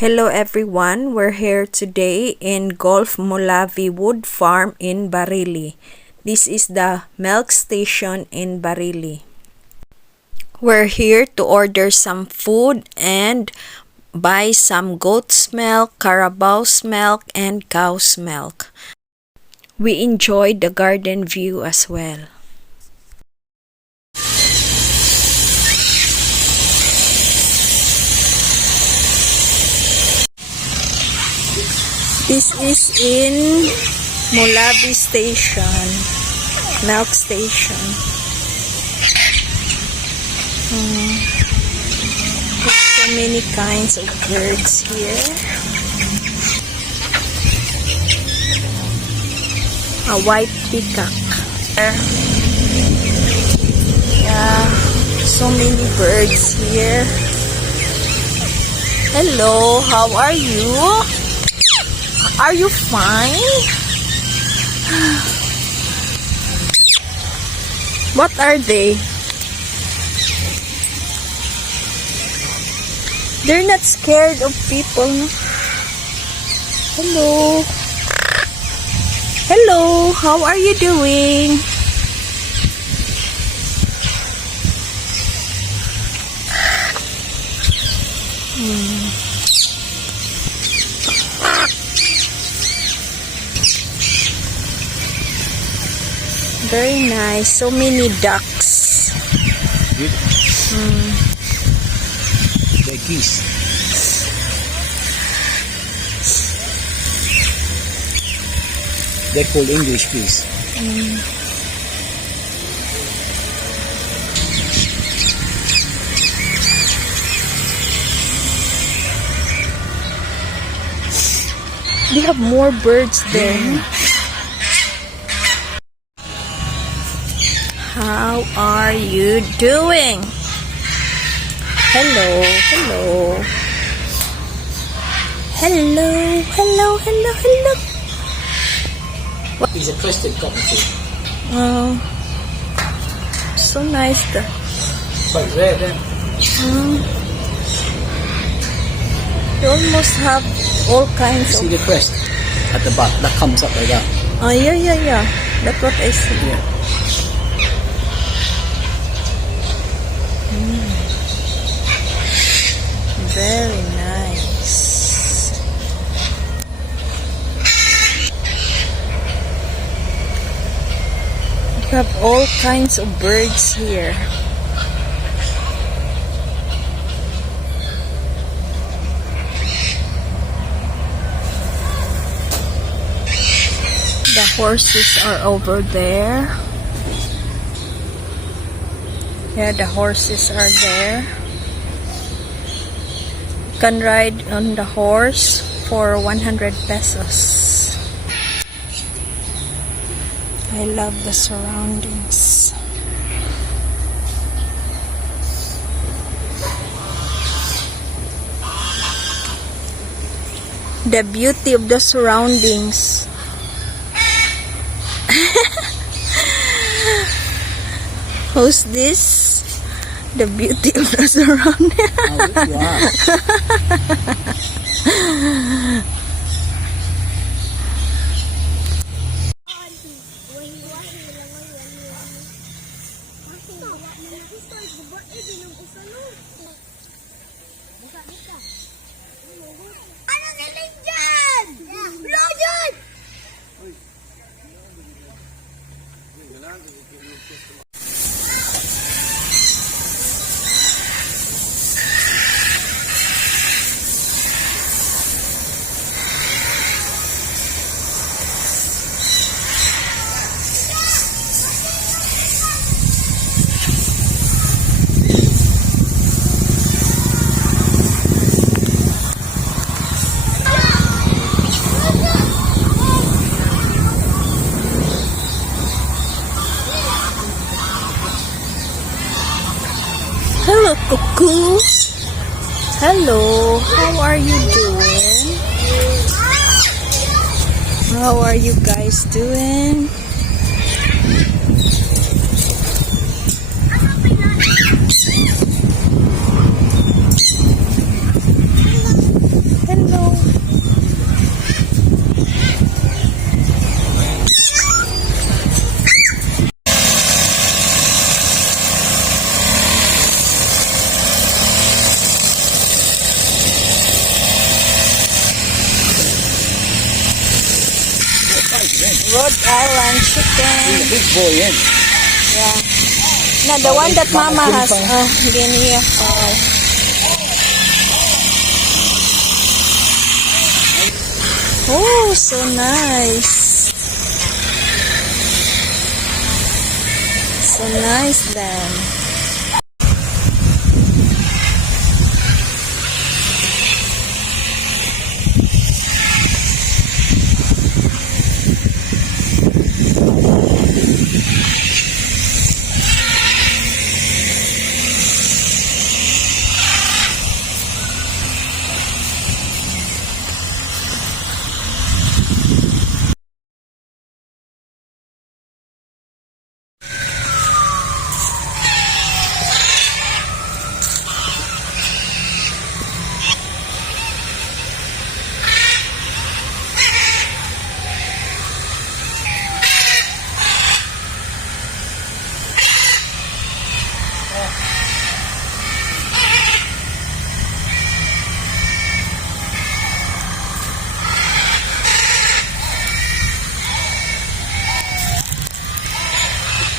Hello everyone, we're here today in Gulf MOLAVE Wood Farm in Bareilly. This is the milk station in Bareilly. We're here to order some food and buy some goat's milk, carabao's milk, and cow's milk. We enjoyed the garden view as well. This is in MOLAVE station, milk station. There's so many kinds of birds here. A white peacock. Yeah, so many birds here. Hello, how are you? Are you fine? What are they? They're not scared of people. No? Hello. Hello, how are you doing? Very nice. So many ducks. The geese. They're called English geese. They have more birds there. How are you doing? Hello, hello. Hello, hello, hello, hello. He's a crested cockatoo. Oh, so nice. Quite rare then. You almost have all kinds See of... the crest at the back? That comes up like that. Oh, yeah. That's what I see. Yeah. Very nice. You have all kinds of birds here. The horses are over there. Yeah, the horses are there. You can ride on the horse for 100 pesos. I love the surroundings. The beauty of the surroundings. Who's this? The beauty of the surroundings. Hello, cuckoo. Hello, how are you doing? How are you guys doing? Rhode Island chicken. Big boy, yeah. Yeah. No, the one that Mama has. Guinea fowl. Oh, so nice. So nice then.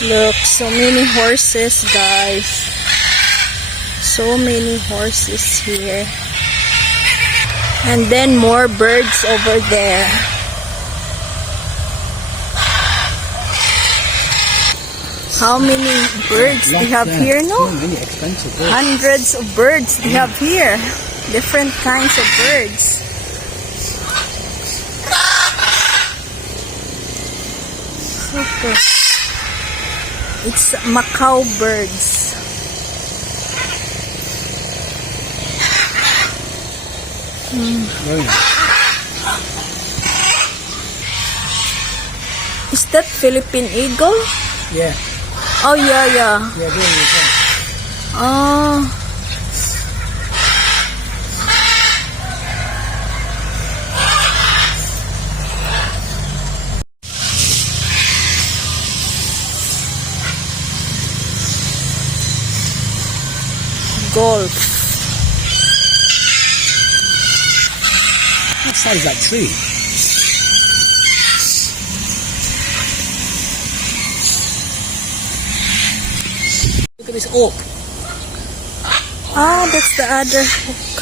Look, so many horses, guys. So many horses here. And then more birds over there. How many birds we have here, no? So many expensive birds. Hundreds of birds we have here. Different kinds of birds. Super. It's macaw birds. Very nice. Is that Philippine eagle? Yeah. Oh, yeah, yeah. Yeah, very nice. Oh. Golf. What size is that tree? Look at this oak. Ah, that's the other hook.